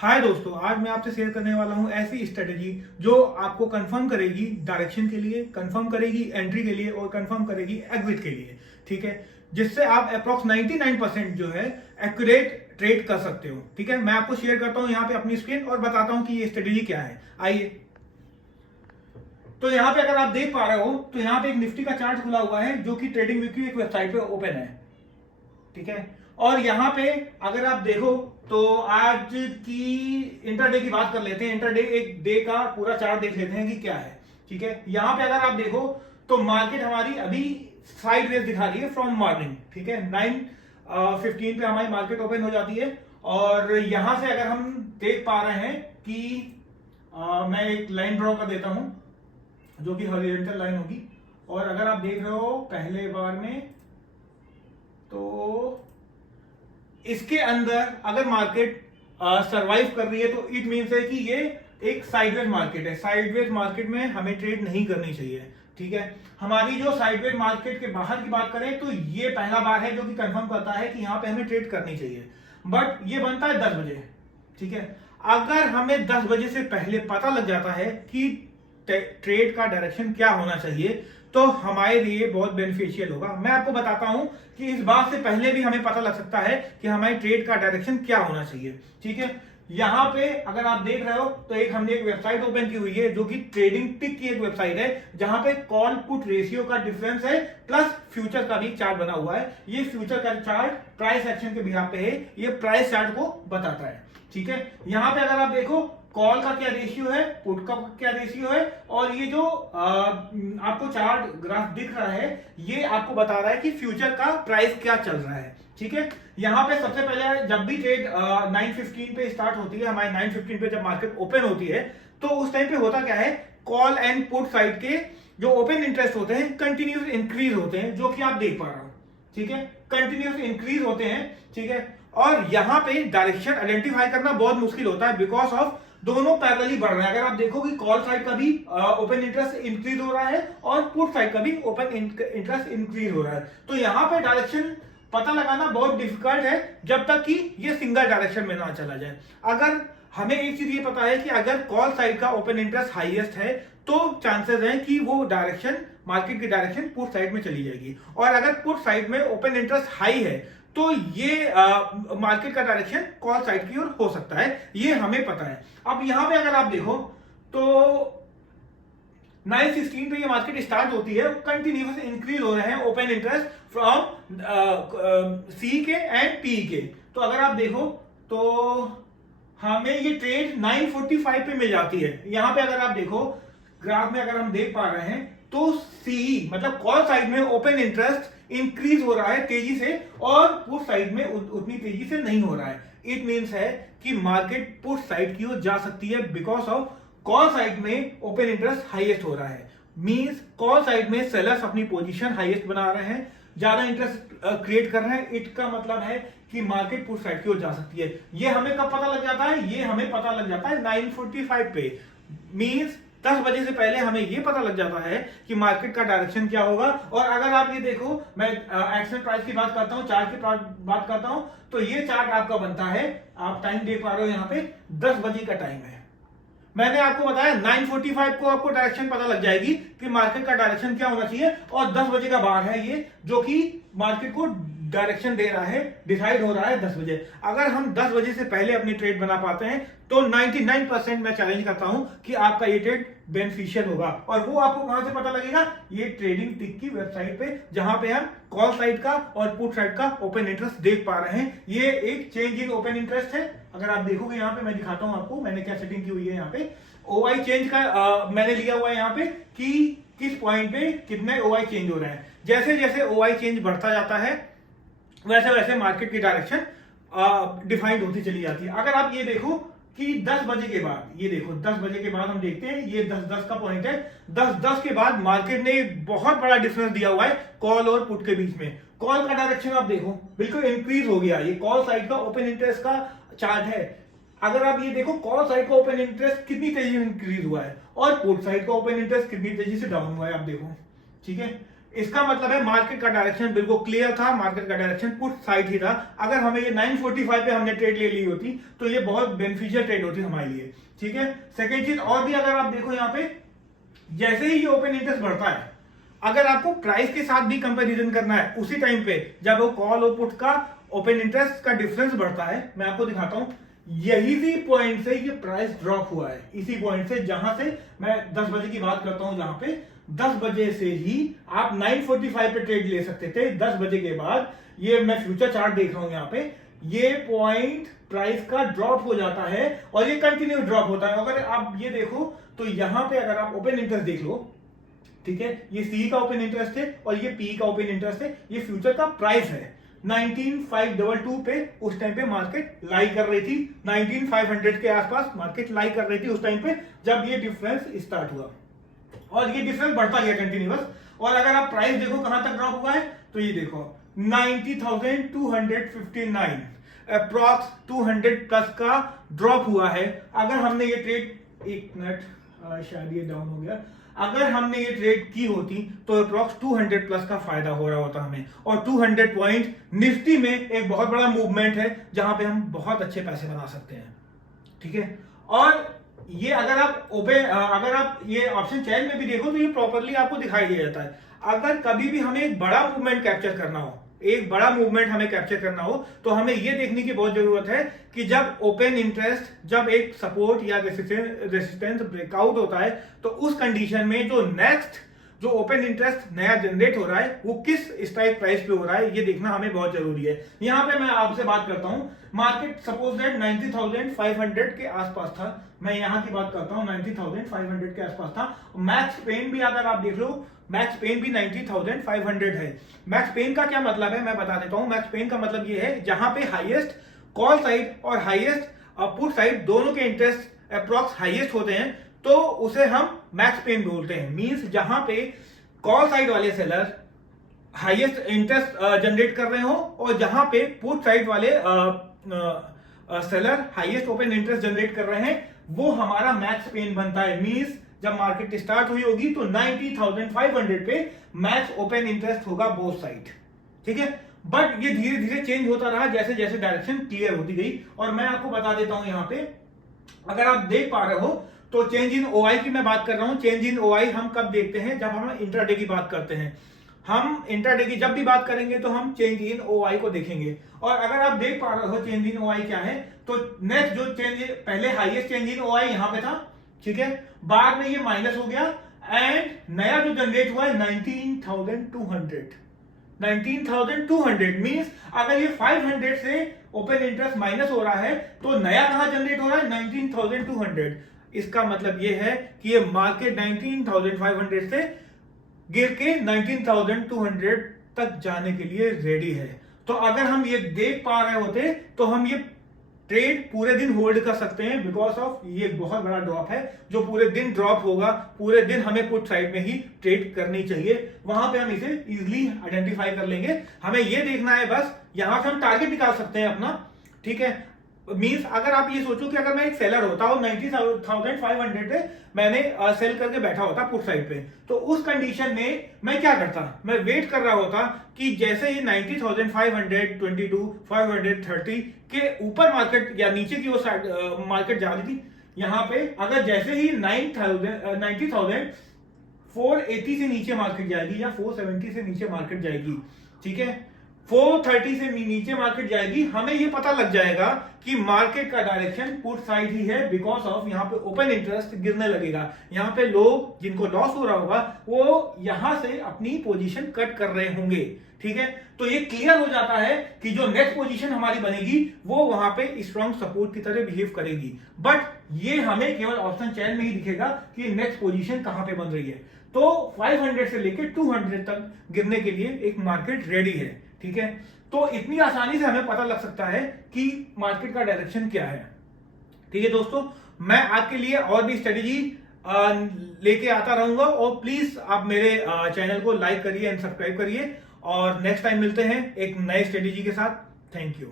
हाय दोस्तों, आज मैं आपसे शेयर करने वाला हूं ऐसी स्ट्रेटेजी जो आपको कंफर्म करेगी डायरेक्शन के लिए, कंफर्म करेगी एंट्री के लिए और कंफर्म करेगी एग्जिट के लिए। ठीक है, जिससे आप अप्रॉक्स 99% जो है एक्यूरेट ट्रेड कर सकते हो। ठीक है, मैं आपको शेयर करता हूं यहाँ पे अपनी स्क्रीन और बताता हूं कि ये स्ट्रेटेजी क्या है। आइए, तो यहाँ पे अगर आप देख पा रहे हो तो यहाँ पे एक निफ्टी का चार्ट खुला हुआ है जो कि ट्रेडिंग व्यू की एक वेबसाइट पे ओपन है। ठीक है, और यहां पे अगर आप देखो तो आज की इंटरडे की बात कर लेते हैं। इंटरडे एक डे का पूरा चार्ट देख लेते हैं कि क्या है। ठीक है, यहां पे अगर आप देखो तो मार्केट हमारी अभी साइडवेज दिखा रही है फ्रॉम मॉर्निंग। ठीक है, 9:15 पे हमारी मार्केट ओपन हो जाती है और यहां से अगर हम देख पा रहे हैं कि मैं एक लाइन ड्रॉ कर देता हूं जो कि हॉरिजॉन्टल लाइन होगी। और अगर आप देख रहे हो पहले बार में तो इसके अंदर अगर मार्केट सरवाइव कर रही है तो इट मीन्स है कि ये एक साइडवेज मार्केट है। साइडवेज मार्केट में हमें ट्रेड नहीं करनी चाहिए। ठीक है, हमारी जो साइडवेज मार्केट के बाहर की बात करें तो ये पहला बार है जो कि कंफर्म करता है कि यहां पे हमें ट्रेड करनी चाहिए, बट ये बनता है 10 बजे। ठीक है, अगर हमें 10 बजे से पहले पता लग जाता है कि ट्रेड का डायरेक्शन क्या होना चाहिए तो हमारे लिए बहुत बेनिफिशियल होगा। मैं आपको बताता हूं कि इस बात से पहले भी हमें पता लग सकता है कि हमारी ट्रेड का डायरेक्शन क्या होना चाहिए। ठीक है, यहां पे अगर आप देख रहे हो तो हमने एक वेबसाइट ओपन की हुई है जो कि ट्रेडिंग टिक की एक वेबसाइट है जहां पे कॉल पुट रेशियो का डिफरेंस है प्लस फ्यूचर का भी चार्ट बना हुआ है। ये फ्यूचर का चार्ट प्राइस एक्शन के बिहाफ पे है, ये प्राइस चार्ट को बताता है। ठीक है, यहां पे अगर आप देखो कॉल का क्या रेशियो है, पुट का क्या रेशियो है, और ये जो आपको चार्ट ग्राफ दिख रहा है ये आपको बता रहा है कि फ्यूचर का प्राइस क्या चल रहा है। ठीक है, यहां पे सबसे पहले जब भी ट्रेड 9:15 पे स्टार्ट होती है, हमारे 9:15 पे जब मार्केट ओपन होती है तो उस टाइम पे होता क्या है, कॉल एंड पुट साइड के जो ओपन इंटरेस्ट होते हैं कंटिन्यूस इंक्रीज होते हैं, जो कि आप देख पा रहे हो। ठीक है, कंटिन्यूस इंक्रीज होते हैं। ठीक है, और यहां पे डायरेक्शन आइडेंटिफाई करना बहुत मुश्किल होता है बिकॉज ऑफ दोनों पैरेलली बढ़ रहे हैं। अगर आप देखो कि कॉल साइड का भी ओपन इंटरेस्ट इंक्रीज हो रहा है और पुट साइड का भी ओपन इंटरेस्ट इंक्रीज हो रहा है, तो यहां पे डायरेक्शन पता लगाना बहुत डिफिकल्ट है जब तक कि ये सिंगल डायरेक्शन में ना चला जाए। अगर हमें एक चीज ये पता है कि अगर कॉल साइड का ओपन इंटरेस्ट हाईएस्ट है तो चांसेस हैं कि वो डायरेक्शन, मार्केट की डायरेक्शन पुट साइड में चली जाएगी, और अगर पुट साइड में ओपन इंटरेस्ट हाई है तो ये मार्केट का डायरेक्शन कॉल साइड की ओर हो सकता है, ये हमें पता है। अब यहां पे अगर आप देखो तो 9:16 पे ये मार्केट स्टार्ट होती है, कंटिन्यूस इंक्रीज हो रहे हैं ओपन इंटरेस्ट फ्रॉम सी के एंड पी के। तो अगर आप देखो तो हमें ये ट्रेड 9:45 पे मिल जाती है। यहां पे अगर आप देखो ग्राफ में अगर हम देख पा रहे हैं तो सी मतलब कॉल साइड में ओपन इंटरेस्ट इंक्रीज हो रहा है तेजी से और पुट साइड में उतनी तेजी से नहीं हो रहा है। इट मींस है कि मार्केट पुट साइड की ओर जा सकती है बिकॉज ऑफ कॉल साइड में ओपन इंटरेस्ट हाईएस्ट हो रहा है। मींस कॉल साइड में सेलर्स अपनी पोजीशन हाईएस्ट बना रहे हैं, ज्यादा इंटरेस्ट क्रिएट कर रहे हैं। इट का मतलब है कि मार्केट पुट साइड की ओर जा सकती है। ये हमें कब पता लग जाता है, ये हमें पता लग जाता है 9:45 पे। मींस 10 बजे से पहले हमें यह पता लग जाता है कि मार्केट का डायरेक्शन क्या होगा। और अगर आप ये देखो, मैं एक्शन प्राइस की बात करता हूं, चार्ट की बात करता हूं, तो ये चार्ट आपका बनता है, आप टाइम देख पा रहे हो यहां पे 10 बजे का टाइम है। मैंने आपको बताया 9:45 को आपको डायरेक्शन पता लग जाएगी कि मार्केट का डायरेक्शन क्या होना चाहिए, और 10 बजे का बार है ये जो कि मार्केट को डायरेक्शन दे रहा है, डिसाइड हो रहा है 10 बजे। अगर हम 10 बजे से पहले अपनी ट्रेड बना पाते हैं तो 99% मैं चैलेंज करता हूं कि आपका ये ट्रेड बेनिफिशियल होगा। और वो आपको कहां से पता लगेगा, ये ट्रेडिंग टिक की वेबसाइट पे जहां पे हम कॉल साइड का और पुट साइड का ओपन इंटरेस्ट देख पा रहे हैं। ये एक चेंज इन ओपन इंटरेस्ट है। अगर आप देखोगे यहाँ पे मैं दिखाता हूं आपको मैंने क्या सेटिंग की हुई है। यहाँ पे ओवाई चेंज का मैंने लिया हुआ है यहाँ पे कि किस पॉइंट पे कितने ओवाई चेंज हो रहे हैं। जैसे जैसे ओवाई चेंज बढ़ता जाता है वैसे वैसे मार्केट की डायरेक्शन डिफाइंड होती चली जाती है। अगर आप ये देखो कि 10 बजे के बाद, ये देखो 10 बजे के बाद हम देखते हैं, ये 10:10 का पॉइंट है। 10:10 के बाद मार्केट ने बहुत बड़ा डिफरेंस दिया हुआ है कॉल और पुट के बीच में। कॉल का डायरेक्शन आप देखो बिल्कुल इंक्रीज हो गया। ये कॉल साइड का ओपन इंटरेस्ट का चार्ट है। अगर आप ये देखो कॉल साइड का ओपन इंटरेस्ट कितनी तेजी में इंक्रीज हुआ है और पुट साइड का ओपन इंटरेस्ट कितनी तेजी से डाउन हुआ है, आप देखो। ठीक है, इसका मतलब है मार्केट का डायरेक्शन बिल्कुल क्लियर था, मार्केट का डायरेक्शन पुट साइड ही था। अगर हमें ये 945 पे हमने ट्रेड ले ली होती तो ये बहुत बेनिफिशियल ट्रेड होती हमारे लिए, ठीक है। सेकेंड चीज और भी अगर आप देखो यहाँ पे, जैसे ही ये ओपन इंटरेस्ट बढ़ता है, अगर आपको प्राइस के साथ भी कंपैरिजन करना है, उसी टाइम पे जब वो कॉल और पुट का ओपन इंटरेस्ट का डिफरेंस बढ़ता है, मैं आपको दिखाता हूं, यही भी पॉइंट से ये प्राइस ड्रॉप हुआ है, इसी पॉइंट से, जहां से मैं 10 बजे की बात करता हूं, जहां पे 10 बजे से ही आप 945 पे ट्रेड ले सकते थे। 10 बजे के बाद ये मैं फ्यूचर चार्ट देख रहा हूं, यहाँ पे ये पॉइंट प्राइस का ड्रॉप हो जाता है और ये कंटिन्यू ड्रॉप होता है। अगर आप ये देखो तो यहां पे अगर आप ओपन इंटरेस्ट देख लो, ठीक है, ये सी का ओपन इंटरेस्ट है और ये पी का ओपन इंटरेस्ट है, ये फ्यूचर का प्राइस है। 19,522 पे उस टाइम पे मार्केट लाई कर रही थी, 19,500 के आसपास मार्केट लाई कर रही थी उस टाइम पे, जब ये डिफरेंस स्टार्ट हुआ और ये डिफरेंस बढ़ता गया कंटिन्यूअस। और अगर आप प्राइस देखो कहां तक ड्रॉप हुआ है, तो ये देखो 90,259, अप्रॉक्स 200 प्लस का ड्रॉप हुआ है। अगर हमने ये ट्रेड, एक मिनट, शायद ये डाउन हो गया, अगर हमने ये ट्रेड की होती तो अप्रॉक्स 200 प्लस का फायदा हो रहा होता हमें, और 200 पॉइंट निफ्टी में एक बहुत बड़ा मूवमेंट है जहां पे हम बहुत अच्छे पैसे बना सकते हैं, ठीक है। और ये अगर आप ये ऑप्शन चेन में भी देखो तो ये प्रॉपर्ली आपको दिखाई दे जाता है। अगर कभी भी हमें एक बड़ा मूवमेंट कैप्चर करना हो, एक बड़ा मूवमेंट हमें कैप्चर करना हो, तो हमें यह देखने की बहुत जरूरत है कि जब ओपन इंटरेस्ट, जब एक सपोर्ट या रेसिस्टेंस ब्रेकआउट होता है, तो उस कंडीशन में जो नेक्स्ट जो ओपन इंटरेस्ट नया जनरेट हो रहा है वो किस स्ट्राइक प्राइस पे हो रहा है, ये देखना हमें बहुत जरूरी है। यहां पे मैं आपसे बात करता हूं, मार्केट सपोज दैट 90,500 के आसपास था, मैं यहां की बात करता हूं, 90,500 के आसपास था। मैक्स पेन भी अगर आप देख लो, मैक्स पेन भी 90,500 है। मैक्स पेन का क्या मतलब है मैं बता देता हूं। मैक्स पेन का मतलब ये है जहां पे हाईएस्ट कॉल साइड और हाईएस्ट पुट साइड दोनों के इंटरेस्ट अप्रॉक्स हाईएस्ट होते हैं, तो उसे हम मैक्स पेन बोलते हैं। मींस जहां पे कॉल साइड वाले सेलर हाईएस्ट इंटरेस्ट जनरेट कर रहे हो और जहां पे पुट साइड वाले seller highest open interest generate कर रहे हैं, वो हमारा मैक्स पेन बनता है। मींस जब मार्केट स्टार्ट हुई होगी तो 90,500 पे मैक्स ओपन इंटरेस्ट होगा बोथ साइड, ठीक है। बट ये धीरे धीरे चेंज होता रहा जैसे जैसे डायरेक्शन क्लियर होती गई। और मैं आपको बता देता हूं, यहां पे अगर आप देख पा रहे हो तो चेंज इन ओआई की मैं बात कर रहा हूं। चेंज इन ओआई हम कब देखते हैं, जब हम इंट्राडे की बात करते हैं। हम इंट्राडे की जब भी बात करेंगे तो हम चेंज इन ओआई को देखेंगे। और अगर आप देख पा रहे हो चेंज इन ओआई क्या है, तो नेक्स्ट जो चेंज, पहले हाईएस्ट चेंज इन ओआई यहां पे था, ठीक है, बाद में ये माइनस हो गया एंड नया जो जनरेट हुआ है 19,200 मींस अगर ये 500 से ओपन इंटरेस्ट माइनस हो रहा है तो नया कहां जनरेट हो रहा है 19,200। इसका मतलब ये है कि ये मार्केट 19,500 से गिर के 19,200 तक जाने के लिए रेडी है। तो अगर हम ये देख पा रहे होते तो हम ये ट्रेड पूरे दिन होल्ड कर सकते हैं, बिकॉज ऑफ ये बहुत बड़ा ड्रॉप है जो पूरे दिन ड्रॉप होगा, पूरे दिन हमें पुट साइड में ही ट्रेड करनी चाहिए। वहां पे हम इसे इजीली आइडेंटिफाई कर लेंगे। हमें ये देखना है बस, यहां से हम टारगेट निकाल सकते हैं अपना, ठीक है। मींस अगर आप ये सोचो कि अगर मैं एक सेलर होता हूं 90,500 पे मैंने सेल करके बैठा होता पुट साइड पे, तो उस कंडीशन में मैं क्या करता, मैं वेट कर रहा होता कि जैसे ही 90,522 530 के ऊपर मार्केट या नीचे की ओर मार्केट जा रही थी, यहां पे अगर जैसे ही 90,480 से नीचे मार्केट जाएगी या 470 से नीचे मार्केट जाएगी, ठीक है, 430 से नीचे मार्केट जाएगी, हमें ये पता लग जाएगा कि मार्केट का डायरेक्शन पुट साइड ही है, बिकॉज ऑफ यहाँ पे ओपन इंटरेस्ट गिरने लगेगा। यहाँ पे लोग जिनको लॉस हो रहा होगा वो यहां से अपनी पोजीशन कट कर रहे होंगे, ठीक है। तो ये क्लियर हो जाता है कि जो नेक्स्ट पोजीशन हमारी बनेगी वो वहां पे स्ट्रॉन्ग सपोर्ट की तरह बिहेव करेगी। बट ये हमें केवल ऑप्शन चेन में ही दिखेगा कि नेक्स्ट पोजीशन कहां पे बन रही है। तो 500 से लेकर 200 तक गिरने के लिए एक मार्केट रेडी है, ठीक है। तो इतनी आसानी से हमें पता लग सकता है कि मार्केट का डायरेक्शन क्या है, ठीक है दोस्तों। मैं आपके लिए और भी स्ट्रेटेजी लेके आता रहूंगा, और प्लीज आप मेरे चैनल को लाइक करिए एंड सब्सक्राइब करिए, और नेक्स्ट टाइम मिलते हैं एक नए स्ट्रेटेजी के साथ। Thank you.